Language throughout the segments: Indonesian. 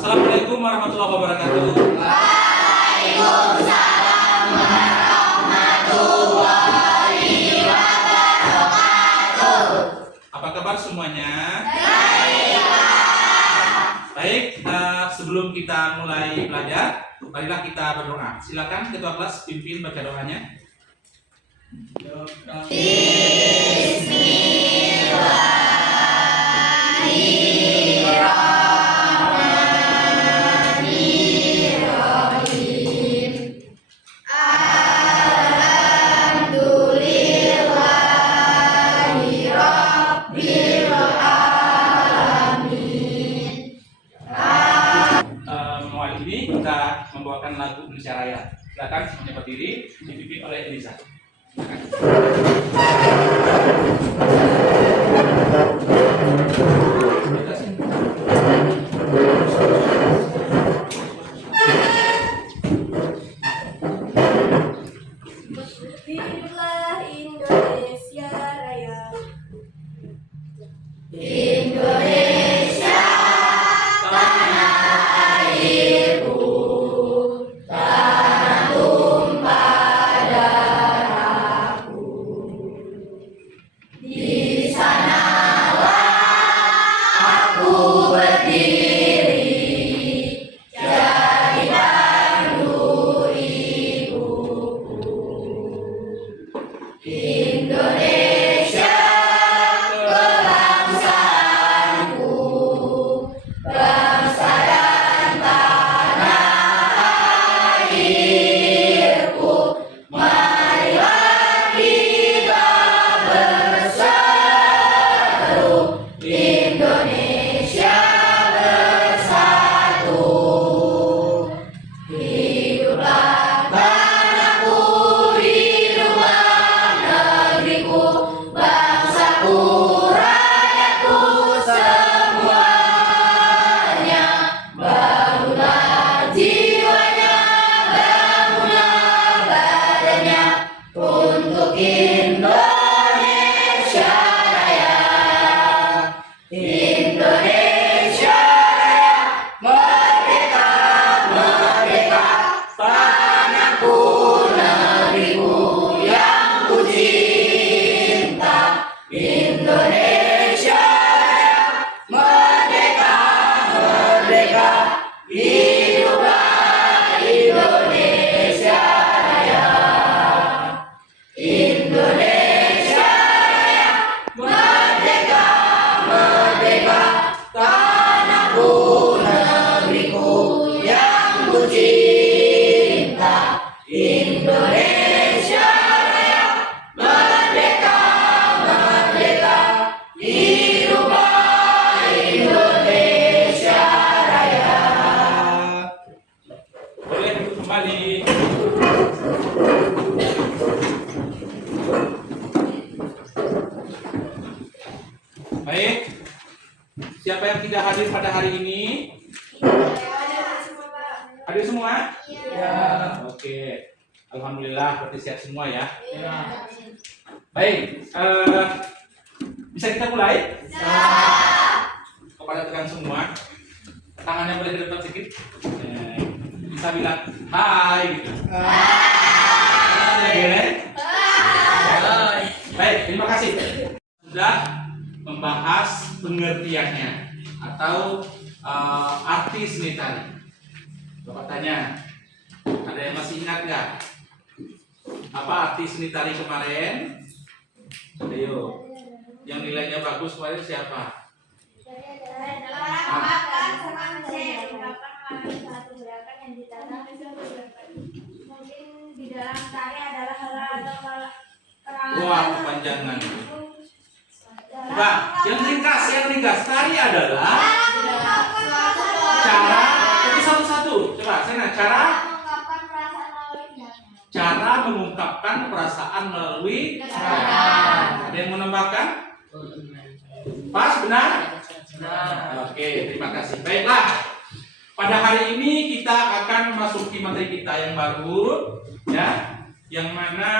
Assalamualaikum warahmatullahi wabarakatuh. Waalaikumsalam warahmatullahi wabarakatuh. Apa kabar semuanya? Baik. Baik, sebelum kita mulai belajar, marilah kita berdoa. Silakan ketua kelas pimpin baca doanya. Mulai ini kita membawakan lagu Indonesia Raya. Silakan semuanya berdiri, dipimpin oleh Eliza. Berdirilah Indonesia Raya. Indonesia, tanah airku, tanah tumpah darahku. Di sanalah aku berdiri, jadi pandu ibuku. Indonesia, kebangsaanku, bangsa dan tanah airku. Marilah kita berseru, Indonesia bersatu. Hiduplah tanahku, hiduplah negeriku, bangsaku, rakyatku semuanya. Bangunlah jiwanya, bangunlah badannya untuk Indonesia Raya. Indonesia Raya, merdeka, merdeka, tanahku, negeriku yang ku cinta. Indonesia Raya, merdeka, merdeka, hiduplah Indonesia Raya. Indonesia Raya, merdeka, merdeka, tanahku, negeriku yang ku cinta. Indonesia Raya, merdeka, merdeka, hiduplah Indonesia Raya. Boleh duduk kembali. Baik, siapa yang tidak hadir pada hari ini? Hadir semua? Iya. Oke, alhamdulillah berarti siap semua ya. Baik, bisa kita mulai? Kepada tekan semua, tangannya boleh ke depan sedikit. Bisa bilang hai gitu. Boleh? Baik, terima kasih. Sudah membahas pengertiannya atau arti seni tari. Bapak tanya, ada yang masih ingat nggak? Apa arti seni tari kemarin? Ayo, yang nilainya bagus kemarin siapa? Mungkin di dalam tari adalah hal atau Wah, kepanjangan. Nah, yang ringkas. Tari adalah cara itu satu-satu. Coba, sana cara mengungkapkan perasaan melalui ada yang menambahkan? Pas, benar? Oke, terima kasih. Baiklah. Pada hari ini kita akan memasuki materi kita yang baru, ya, yang mana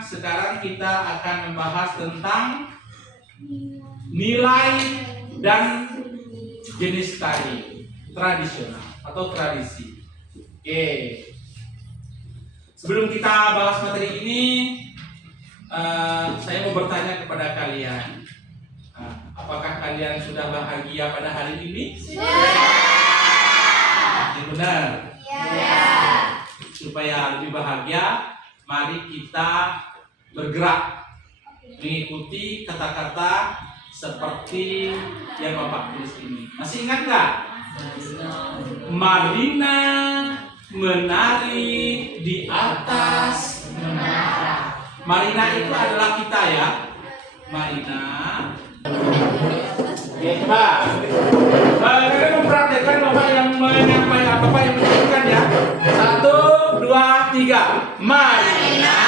sekarang kita akan membahas tentang nilai dan jenis tari. tradisional atau tradisi. Oke. Sebelum kita bahas materi ini, saya mau bertanya kepada kalian, apakah kalian sudah bahagia pada hari ini? Yang benar. Supaya lebih bahagia, mari kita bergerak mengikuti kata-kata seperti yang Bapak tulis ini. Masih ingat nggak? Marina menari di atas menara. Marina itu adalah kita ya. Marina. Oke, coba. Kalian mempraktekkan Bapak yang menyampaikan, Bapak yang menunjukkan ya. 1, 2, 3. Marina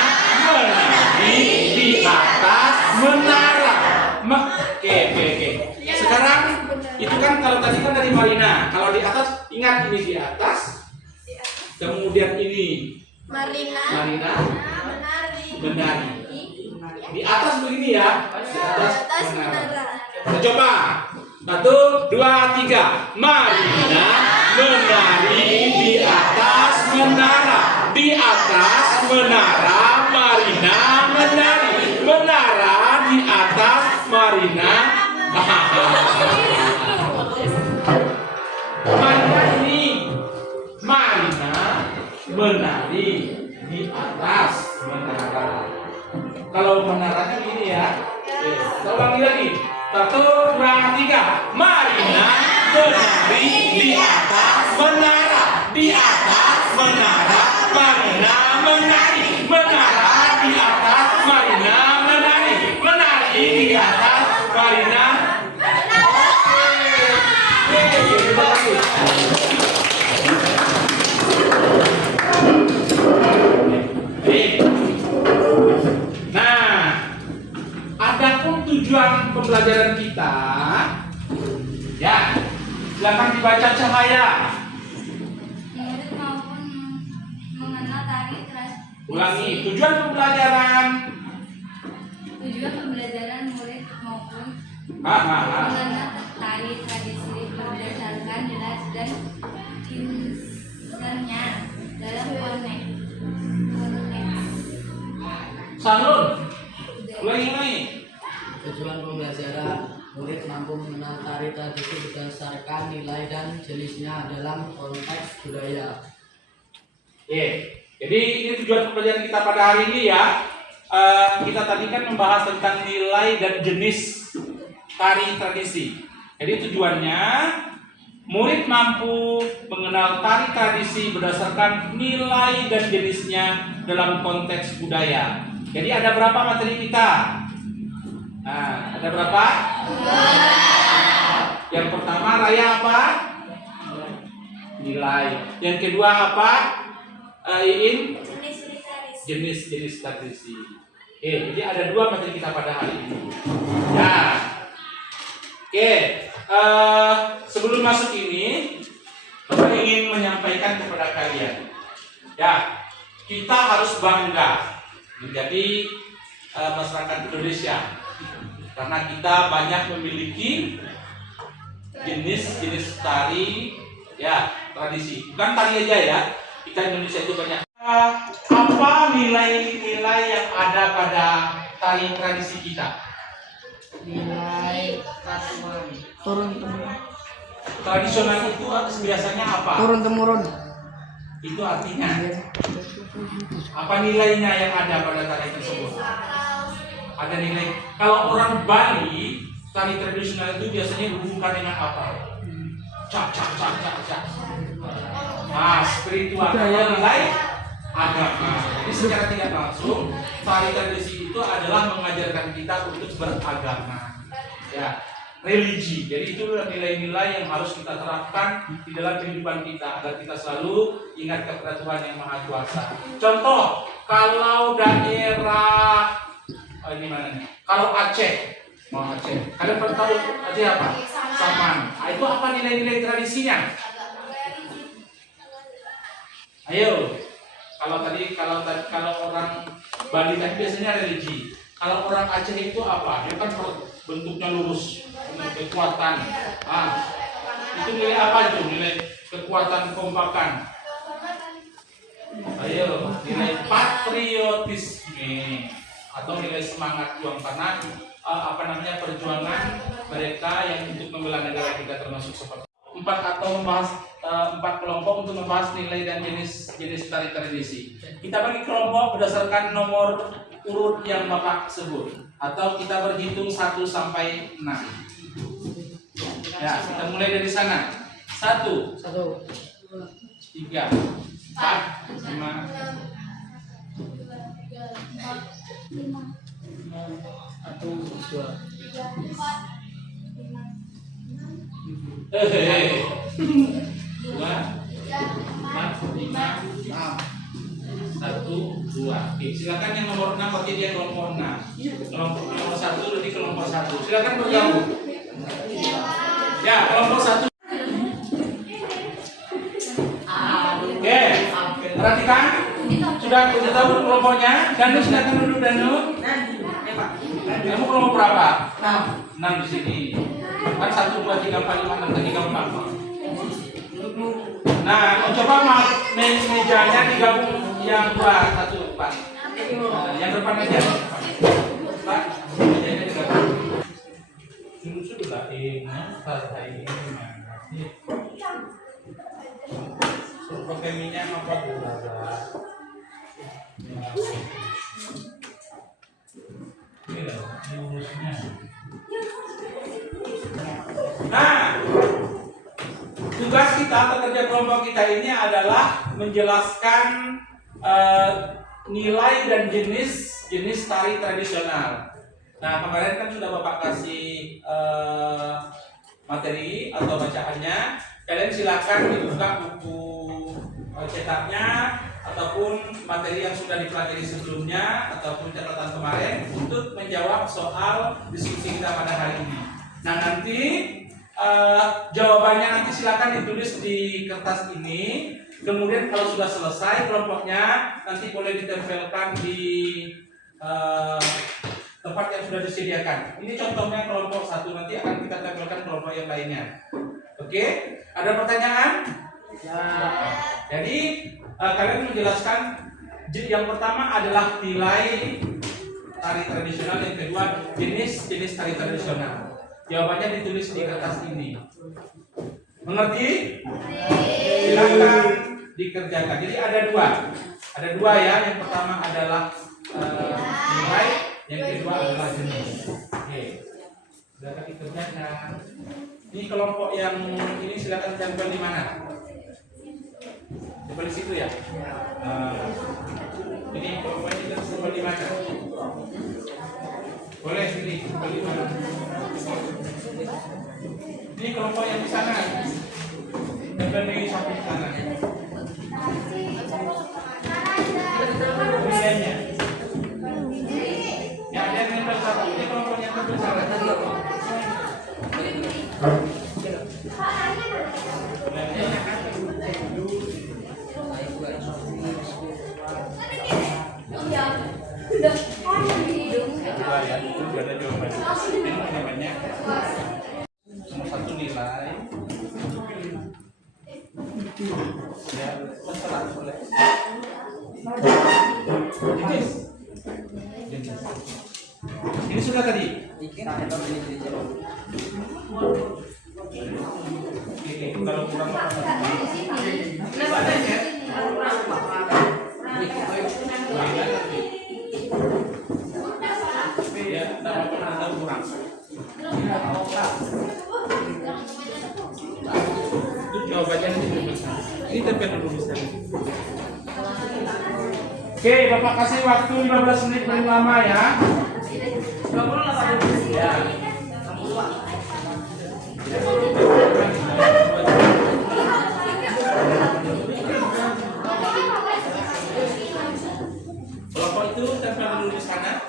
menari di atas menara. Oke. Sekarang itu kan kalau tadi kan dari Marina. Kalau di atas, ingat ini di atas. Kemudian ini Marina menari. Di atas begini ya. Di atas menara. Kita coba. 1, 2, 3. Marina menari di atas menara. Di atas menara Marina menari. Menara di atas Marina. Marina ini Marina menari di atas menara. Kalau menaranya gini ya. Kita ulangi lagi. 1, 2, 3. Marina menari di atas menara. Di atas menara Marina menari. Menara di atas Marina menari. Menari di atas Marina. Nah, adapun tujuan pembelajaran kita, ya, silakan dibaca cahaya. Murid maupun mengenal tari tradisi. Ulangi, tujuan pembelajaran. Tujuan pembelajaran murid maupun Mengenal mengenal tari tradisi berdasarkan jelas dan insertnya dalam konteks. Sanun. Ulangi. Tujuan pembelajaran murid mampu mengenal tari tradisi berdasarkan nilai dan jenisnya dalam konteks budaya. Jadi ini tujuan pembelajaran kita pada hari ini ya. Kita tadi kan membahas tentang nilai dan jenis tari tradisi. Jadi tujuannya murid mampu mengenal tari tradisi berdasarkan nilai dan jenisnya dalam konteks budaya. Jadi ada berapa materi kita? Nah, ada berapa? Yang pertama raya apa? Nilai. Yang kedua apa? Jenis tradisi. Jadi ada dua materi kita pada hari ini. Ya. Sebelum masuk ini, saya ingin menyampaikan kepada kalian. Ya, kita harus bangga menjadi masyarakat Indonesia karena kita banyak memiliki jenis-jenis tari ya tradisi, bukan tari aja ya, kita Indonesia itu banyak. Apa nilai-nilai yang ada pada tari tradisi kita? Nilai turun-temurun. Tradisional itu biasanya apa? Turun-temurun. Itu artinya apa nilainya yang ada pada tari tersebut? Ada nilai. Kalau orang Bali, tari tradisional itu biasanya dihubungkan dengan apa? Cak. Spiritual. Kalau nilai agama. Jadi secara tidak langsung, tari tradisi itu adalah mengajarkan kita untuk beragama. Ya, religi. Jadi itu nilai-nilai yang harus kita terapkan di dalam kehidupan kita agar kita selalu ingat kepada Tuhan yang Maha Kuasa. Contoh, kalau daerah ini mana nih? Kalau Aceh, kalian pernah tahu Aceh apa? Saman. Itu apa nilai-nilai tradisinya? Ayo. Kalau orang Bali tadi biasanya religi. Kalau orang Aceh itu apa? Dia kan bentuknya lurus, kekuatan. Itu nilai apa itu? Nilai kekuatan kompakan. Ayo, nilai patriotisme atau nilai semangat juang karena perjuangan mereka yang untuk membela negara kita termasuk seperti empat kelompok untuk membahas nilai dan jenis tari tradisi. Kita bagi kelompok berdasarkan nomor urut yang Bapak sebut atau kita berhitung 1 sampai 6. Ya, kita mulai dari sana. 1, 3, 4, 5, 2, 4, 5, 6. Satu, dua. Oke, silakan yang nomor 6 bagi dia kelompok 6. Kelompok nomor 1 lebih kelompok 1. Silakan bergabung. Ya, kelompok 1. Oke, perhatikan. Sudah kita tahu kelompoknya. Danu silakan duduk Danu. Kamu kelompok berapa? 6 di sini. Kan 1, 2, 3, 4, 5, 6, 3, 4. Nah, coba mejanya digabung yang 2, 1, 4. Yang depan aja. Pak, mejanya digabung. Sudah ini, pakai minyak apa gula? Ini loh, urusnya. Nah, tugas kita atau kerja kelompok kita ini adalah menjelaskan nilai dan jenis tari tradisional. Nah, kemarin kan sudah Bapak kasih materi atau bacaannya. Kalian silakan dibuka buku cetaknya ataupun materi yang sudah dipelajari sebelumnya ataupun catatan kemarin untuk menjawab soal diskusi kita pada hari ini. Nah, nanti jawabannya nanti silakan ditulis di kertas ini. Kemudian kalau sudah selesai kelompoknya nanti boleh ditempelkan di tempat yang sudah disediakan. Ini contohnya kelompok 1, nanti akan kita tempelkan kelompok yang lainnya. Oke? Ada pertanyaan? Ya. Jadi kalian menjelaskan yang pertama adalah nilai tari tradisional, yang kedua jenis tari tradisional. Jawabannya ditulis di kertas ini. Mengerti? Silakan dikerjakan. Jadi ada dua ya. Yang pertama adalah nilai, yang kedua adalah jenis. Oke. Silakan dikerjakan. Ini kelompok yang ini silakan tempel di mana? Tempel di situ ya. Ini kelompok ini tempel di mana? Boleh sini tempel di mana? Ini kelompok yang di sana. Tempel di samping kanan. Kemudiannya. Ya, ada yang tempel satu. Ini kelompok yang tempel sana. Ada jawaban. Ini jawabannya. Nomor 1 nilai. Ya, masalah boleh. Jenis. Ini sudah tadi. Oke, kalau kurang apa? Ya, tidak kurang. Itu jawabannya nanti berbesar. Ini tempel dulu di sana. Oke, Bapak kasih waktu 15 menit paling lama ya. 28. Ya. Kelompok itu tempel dulu di sana.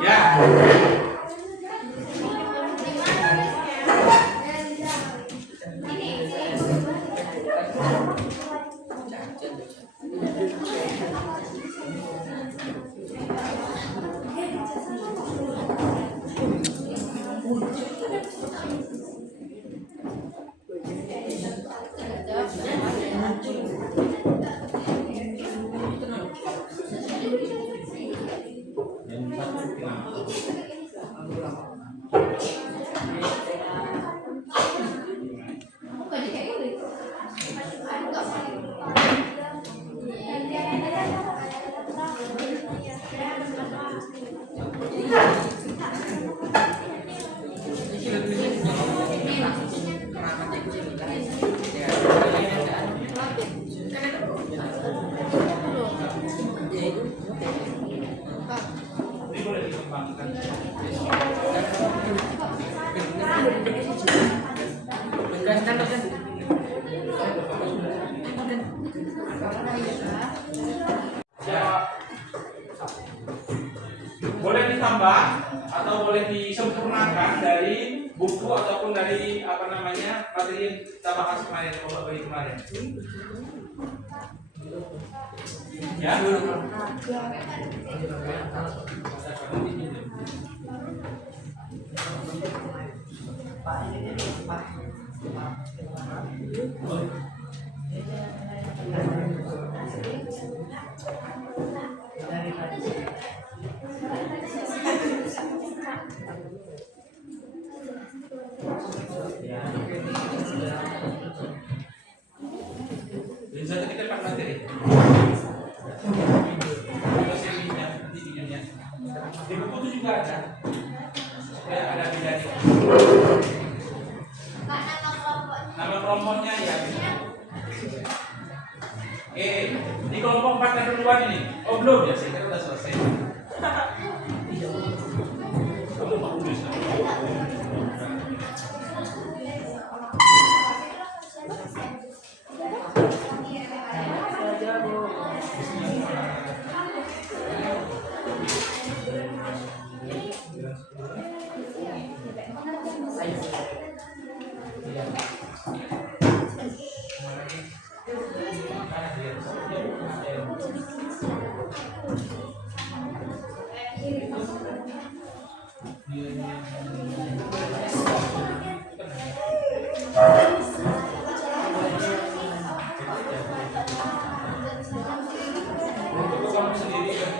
Ya. bahan dari buku ataupun dari apa namanya materi yang kita bahas kemarin atau bagi kemarin. Ya. Bisa kita pakai materi. Di buku itu juga ada. Supaya ada bedanya. Nama kelompoknya ya. Di kelompok 4 dan duluan ini. Oh belum ya, saya kira sudah selesai. Kamu mau tulis? Kamu sendiri kan?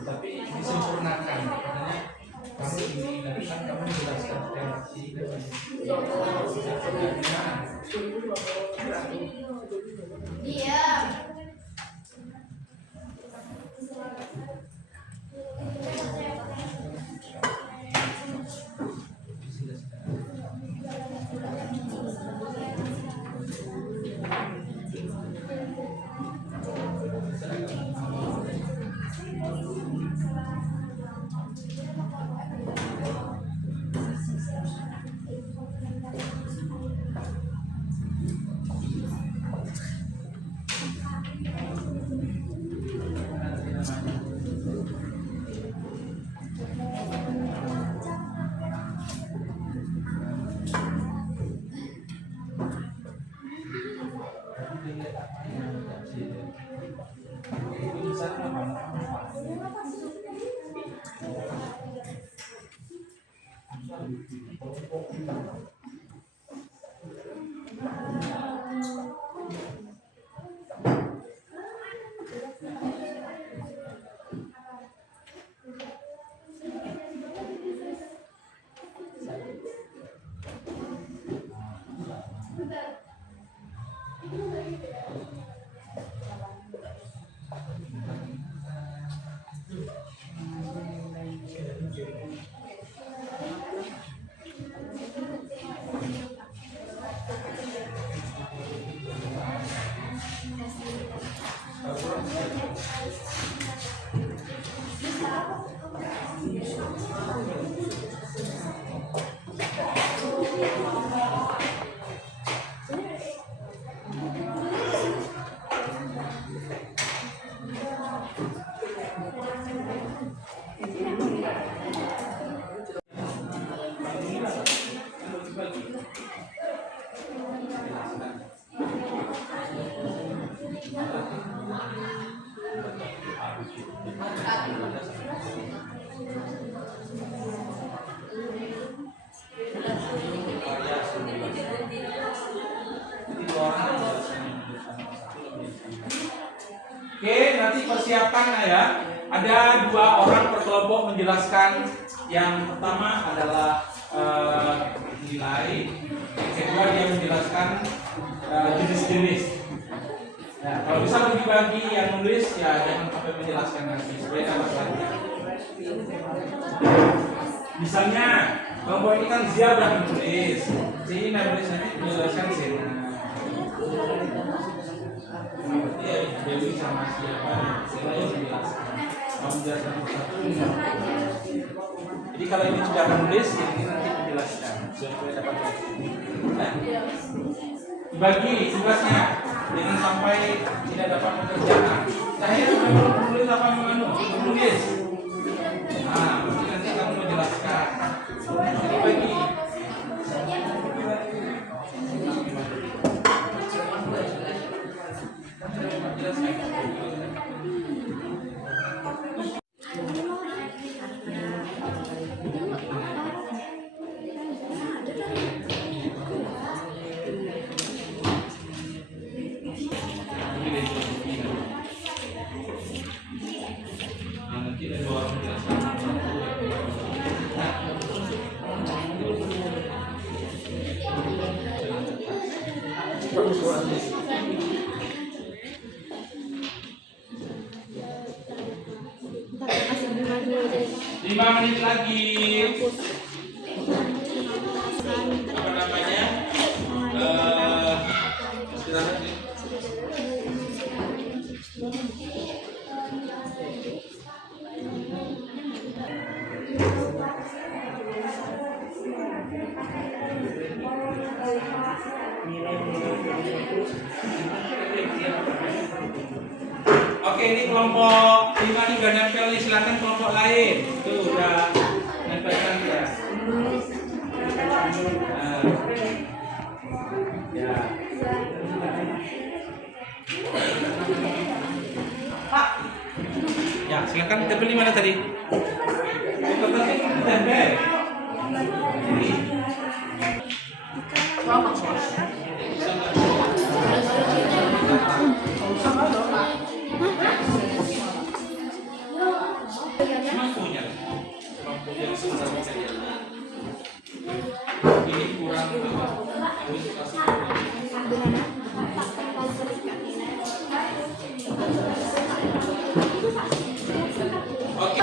Tapi disempurnakan, katanya kamu ini dan kan kamu menjelaskan reaksi dan Iya. Oke, nanti persiapannya ya. Ada 2 orang per kelompok menjelaskan. Yang pertama adalah nilai, yang kedua dia menjelaskan jenis-jenis. Ya, kalau bisa bagi-bagi yang nulis ya jangan sampai menjelaskan nanti supaya dapat lagi. Misalnya kelompok ini kan Zia udah menulis, si ini nulis nanti menjelaskan Zena. Berarti Dewi sama siapa? Zena yang menjelaskan. Kamu menjelaskan satu. Jadi kalau ini sudah menulis, ini nanti menjelaskan supaya dapat lagi. Bagi tugasnya. Jangan sampai tidak dapat pekerjaan. Saya memang menulis apa menulis. Nah, nanti kamu menjelaskan. Jadi bagi. Nanti ada orang menjelaskan. Lima menit lagi. Apa namanya? Istirahat nih. Oke, ini kelompok 5 ini udah nempel nih, silakan kelompok lain. Tuh udah nempelkan ya. Nah. Ya. Ya, silakan tempel di mana tadi? Tempelnya tempel. Ini. Mampunya kelompok yang sebenarnya ini kurang oke.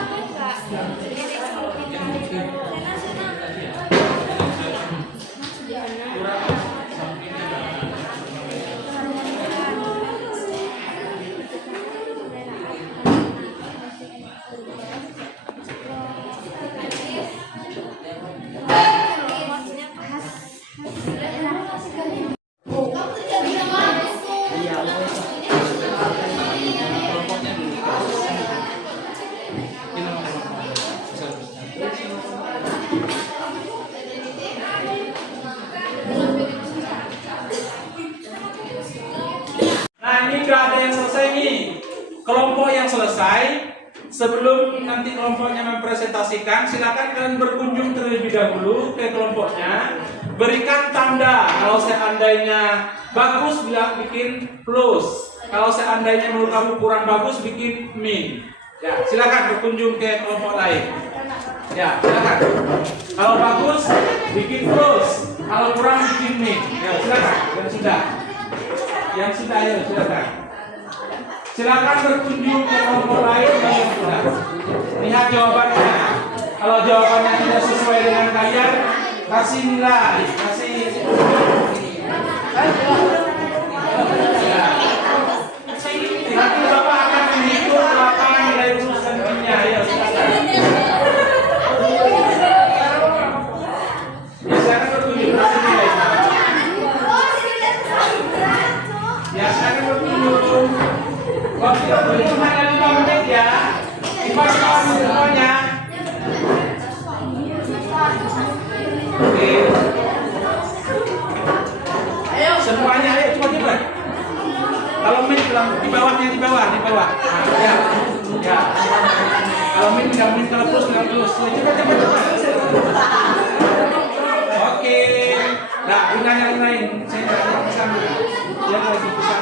Nah, ini udah ada yang selesai nih. Kelompok yang selesai, sebelum nanti kelompoknya mempresentasikan, silakan kalian berkunjung terlebih dahulu ke kelompoknya. Berikan tanda. Kalau seandainya bagus, bikin plus. Kalau seandainya menurut kamu kurang bagus, bikin min. Ya, silakan berkunjung ke kelompok lain. Ya, silakan. Kalau bagus, bikin plus. Kalau kurang, bikin min. Ya, silakan. Yang sudah. Yang sudah, ya, silakan. Silakan berkunjung ke kelompok lain yang sudah. Lihat jawabannya. Kalau jawabannya tidak sesuai dengan kalian, kasih nilai, kasih. Ya. Nanti Bapak akan menghitung lapangan nilai rumus dan minnya. Ya, silakan. Ya, silakan berkunjung. Kasih nilai. Ya, silakan berkunjung. Waktu itu hanya 5 menit ya. 5 menit semuanya. Oke. Ayo semuanya, ayo cepat-cepat. Kalau min bilang di bawahnya di bawah. Nah, ya. Ya. Kalau min bilang min kalau plus. Cepat. Oke. Nah, gunanya lain. Saya enggak bisa. Dia lagi bisa.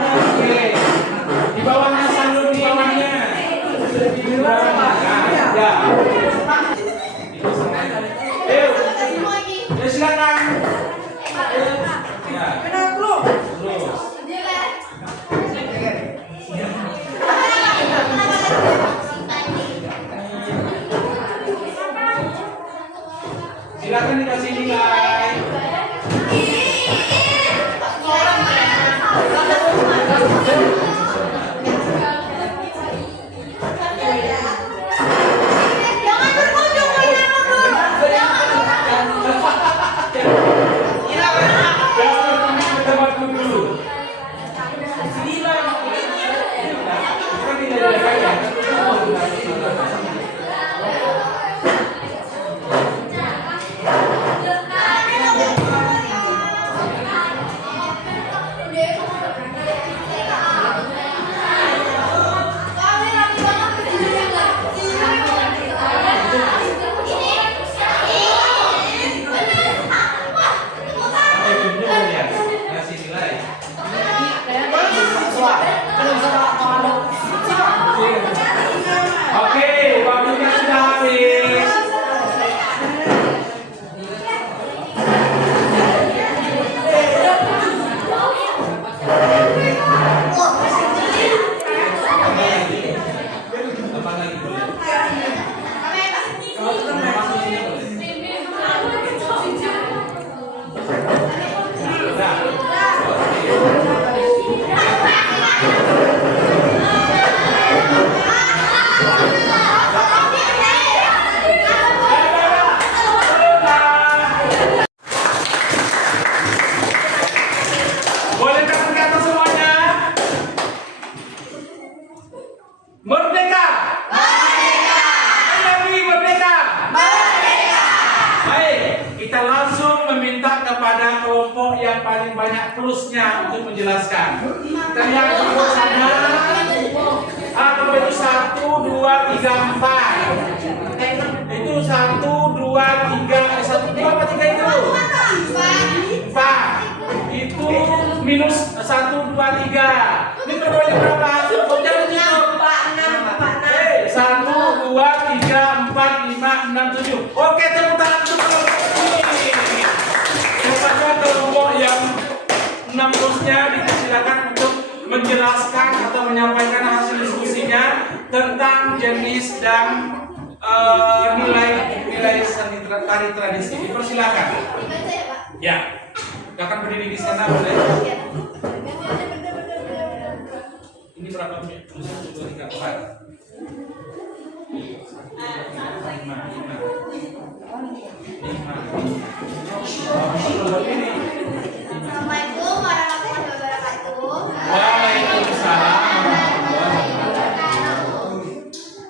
Oke, di bawahnya selalu di bawahnya. Di bawahnya. Ya. Ayo. Ya silakan. Ya. Terus. Silakan dikasih nilai. adalah kelompok yang paling banyak plusnya untuk menjelaskan. Kita lihat di sana. Kalau itu 1, 2, 3, 4. Itu 1, 2, 3. 1, 2 apa 3 itu? 4. Itu minus 1, 2, 3. Ini kelompoknya berapa? Kelompoknya itu 1, 2, 3, 4, 5, 6, 7. Oke, tepuk tangan untuk kelompok ini. Rupanya kelompok yang 6 plusnya dipersilakan untuk menjelaskan atau menyampaikan hasil diskusinya tentang jenis dan nilai seni tari tradisi. Dipersilakan. Ya, akan berdiri di sana boleh. Ini berapa menit? 1, 2, 3, 4. 5. Assalamualaikum warahmatullahi wabarakatuh. Waalaikumsalam.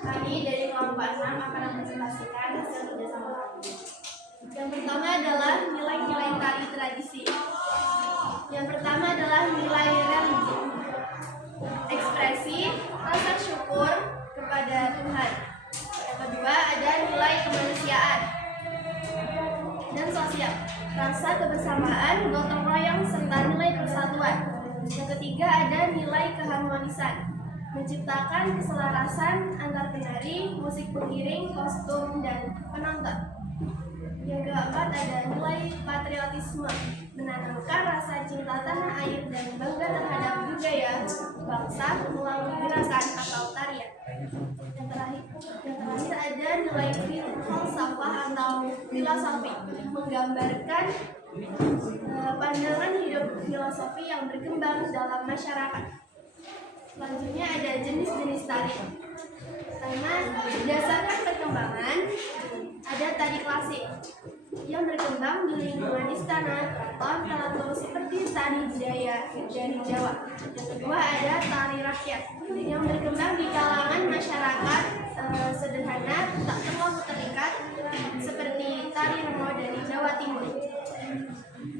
Kami dari kelompok 6 akan mempresentasikan hasil kerjasama kami. Yang pertama adalah nilai-nilai tari tradisi. Yang pertama adalah nilai religi, ekspresi, rasa syukur kepada Tuhan. Yang kedua ada nilai kemanusiaan dan sosial, rasa kebersamaan, gotong royong, serta nilai persatuan. Yang ketiga ada nilai keharmonisan, menciptakan keselarasan antar penari, musik pengiring, kostum, dan penonton. Yang keempat ada nilai patriotisme, menanamkan rasa cinta tanah air dan bangga terhadap budaya bangsa melalui gerakan atau tarian. Yang terakhir ada nilai falsafah atau filosofi, menggambarkan pandangan hidup filosofi yang berkembang dalam masyarakat. Selanjutnya ada jenis-jenis tari. Pertama, berdasarkan perkembangan, ada tari klasik yang berkembang di lingkungan istana, keraton, keraton seperti tari budaya dari Jawa. Yang kedua ada tari rakyat yang berkembang di kalangan masyarakat sederhana, tak terlalu terikat, seperti tari remo dari Jawa Timur.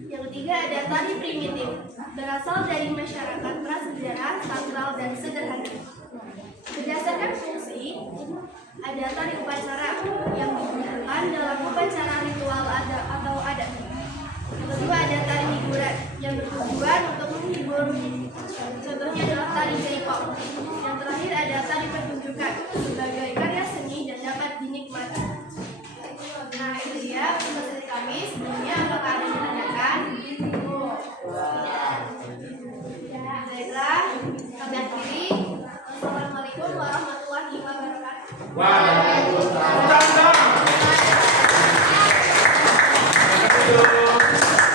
Yang ketiga ada tari primitif, berasal dari masyarakat prasejarah, sakral, dan sederhana. Berdasarkan fungsi, ada tari upacara yang digunakan dalam upacara ritual atau adat. Yang kedua ada tari hiburan yang bertujuan untuk menghibur. Contohnya adalah tari jaipong. Yang terakhir ada tari pertunjukan sebagai karya seni dan dapat dinikmati. Nah, itu dia presentasi kami. Sebelumnya apakah ada yang ditanyakan? Baiklah, kami akhiri. Assalamualaikum warahmatullahi wabarakatuh. Waalaikumsalam.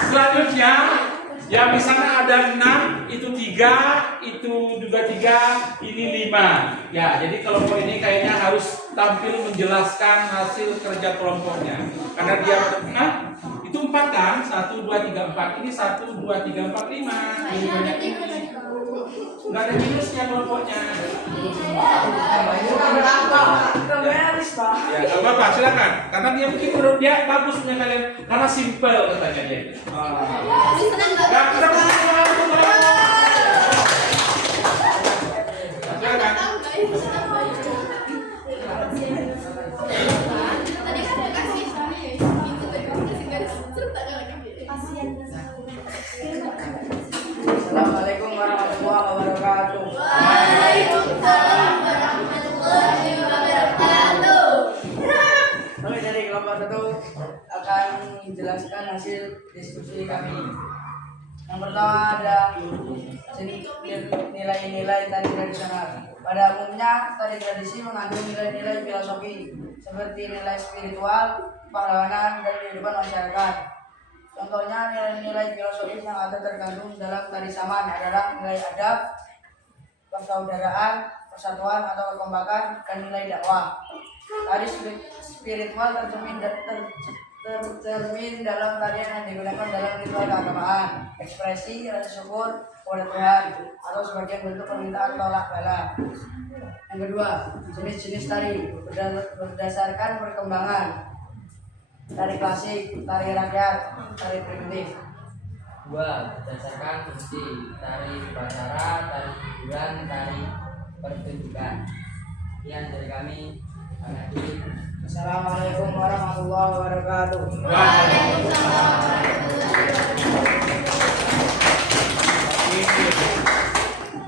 Selanjutnya, yang di sana ada 6, itu 3, itu juga 3, ini 5. Ya, jadi kelompok ini kayaknya harus tampil menjelaskan hasil kerja kelompoknya. Karena dia itu 4 kan? 1, 2, 3, 4. Ini 1, 2, 3, 4, 5. Ini banyak ini. Nggak ada minusnya kelompoknya. Ya, nggak apa-apa, silakan. Karena dia mungkin menurut dia bagus punya kalian, karena simple katanya dia. Nggak ada masalah. Silakan. Assalamualaikum warahmatullahi wabarakatuh. Waalaikumsalam warahmatullahi wabarakatuh. Kami dari kelompok 1 akan menjelaskan hasil diskusi kami. Yang pertama ada nilai-nilai tari tradisional. Pada umumnya, tari tradisi mengandung nilai-nilai filosofi seperti nilai spiritual, pahlawanan, dan kehidupan masyarakat. Contohnya nilai-nilai filosofis yang ada terkandung dalam tari saman adalah nilai adab, persaudaraan, persatuan atau kekompakan, dan nilai dakwah. Tari spiritual tercermin dalam tarian yang digunakan dalam ritual keagamaan, ekspresi, rasa syukur kepada Tuhan, atau sebagai bentuk permintaan tolak bala. Yang kedua, jenis-jenis tari berdasarkan perkembangan. Tari klasik, tari rakyat, tari primitif. 2. Berdasarkan fungsi tari upacara, tari hiburan, tari pertunjukan. Sekian dari kami. Assalamualaikum warahmatullahi wabarakatuh.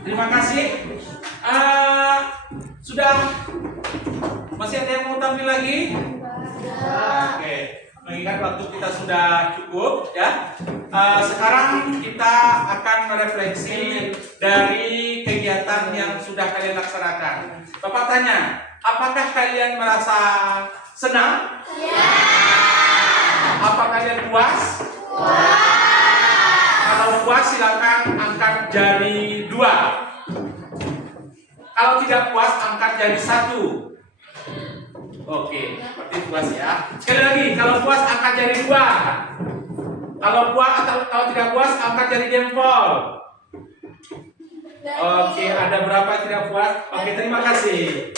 Terima kasih. Sudah masih ada yang mau tampil lagi? Oke, mengingat waktu kita sudah cukup ya. Sekarang kita akan merefleksi dari kegiatan yang sudah kalian laksanakan. Bapak tanya, apakah kalian merasa senang? Ya. Apa kalian puas? Kalau puas silakan angkat jari 2. Kalau tidak puas angkat jari 1. Oke, berarti puas ya. Sekali lagi, kalau puas angkat jari 2. Kalau puas atau kalau tidak puas angkat jari jempol. Oke, ada berapa yang tidak puas? Oke, terima kasih.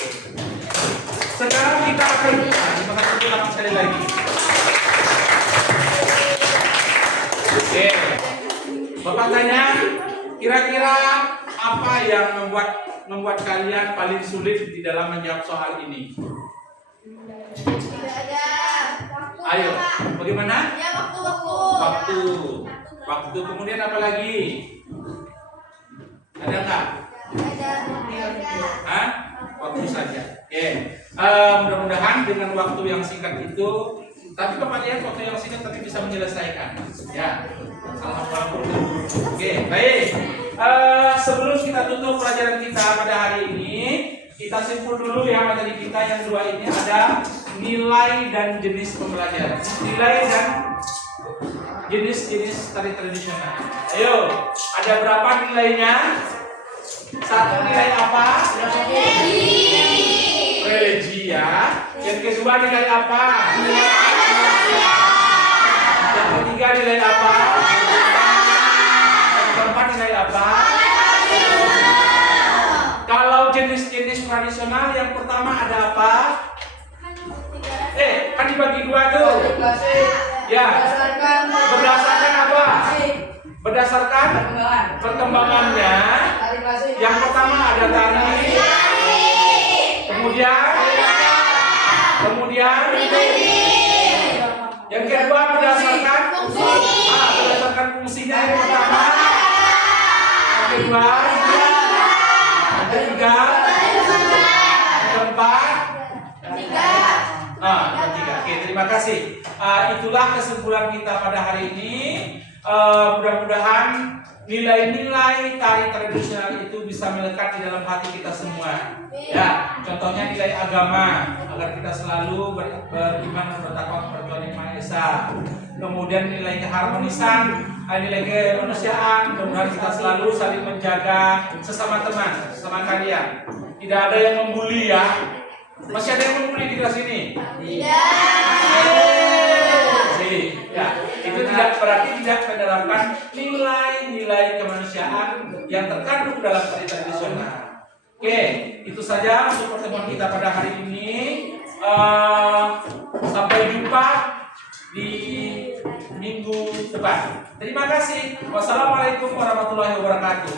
Sekarang kita akan terima kasih ulang sekali lagi. Oke, Bapak tanya, kira-kira apa yang membuat kalian paling sulit di dalam menjawab soal ini? Tidak ada waktu. Ayo, bagaimana? Ya, Waktu. Kemudian apa lagi? Ada nggak? Hah? Waktu saja. Oke. Mudah-mudahan dengan waktu yang singkat itu, tapi Bapak lihat waktu yang singkat tapi bisa menyelesaikan. Ya. Alhamdulillah. Oke, baik. Sebelum kita tutup pelajaran kita pada hari ini, kita simpul dulu ya materi kita yang 2 ini ada nilai dan jenis pembelajaran. Nilai dan jenis-jenis tari tradisional. Ayo, ada berapa nilainya? 1 nilai apa? Religi ya. Yang kedua nilai apa? Yang ketiga nilai apa? Yang keempat nilai apa? Kalau jenis-jenis tradisional yang pertama ada apa? Kan dibagi 2 tuh. Ya. Berdasarkan apa? Berdasarkan perkembangannya. Yang pertama ada tari. Kemudian yang kedua berdasarkan fungsinya. Yang pertama, yang kedua, yang ketiga, yang keempat, yang ketiga. Oke, terima kasih. Itulah kesimpulan kita pada hari ini. Mudah-mudahan nilai-nilai tari tradisional itu bisa melekat di dalam hati kita semua. Ya, contohnya nilai agama agar kita selalu beriman dan bertakwa kepada Tuhan Yang Maha Esa. Kemudian nilai keharmonisan, nilai kemanusiaan. Kemudian kita selalu saling menjaga sesama teman, sesama kalian. Tidak ada yang membuli ya. Masih ada yang membuli di kelas ini? Ya, itu tidak berarti tidak menerapkan nilai-nilai kemanusiaan yang terkandung dalam tari tradisional. Oke, itu saja untuk pertemuan kita pada hari ini. Sampai jumpa di minggu depan. Terima kasih. Wassalamualaikum warahmatullahi wabarakatuh.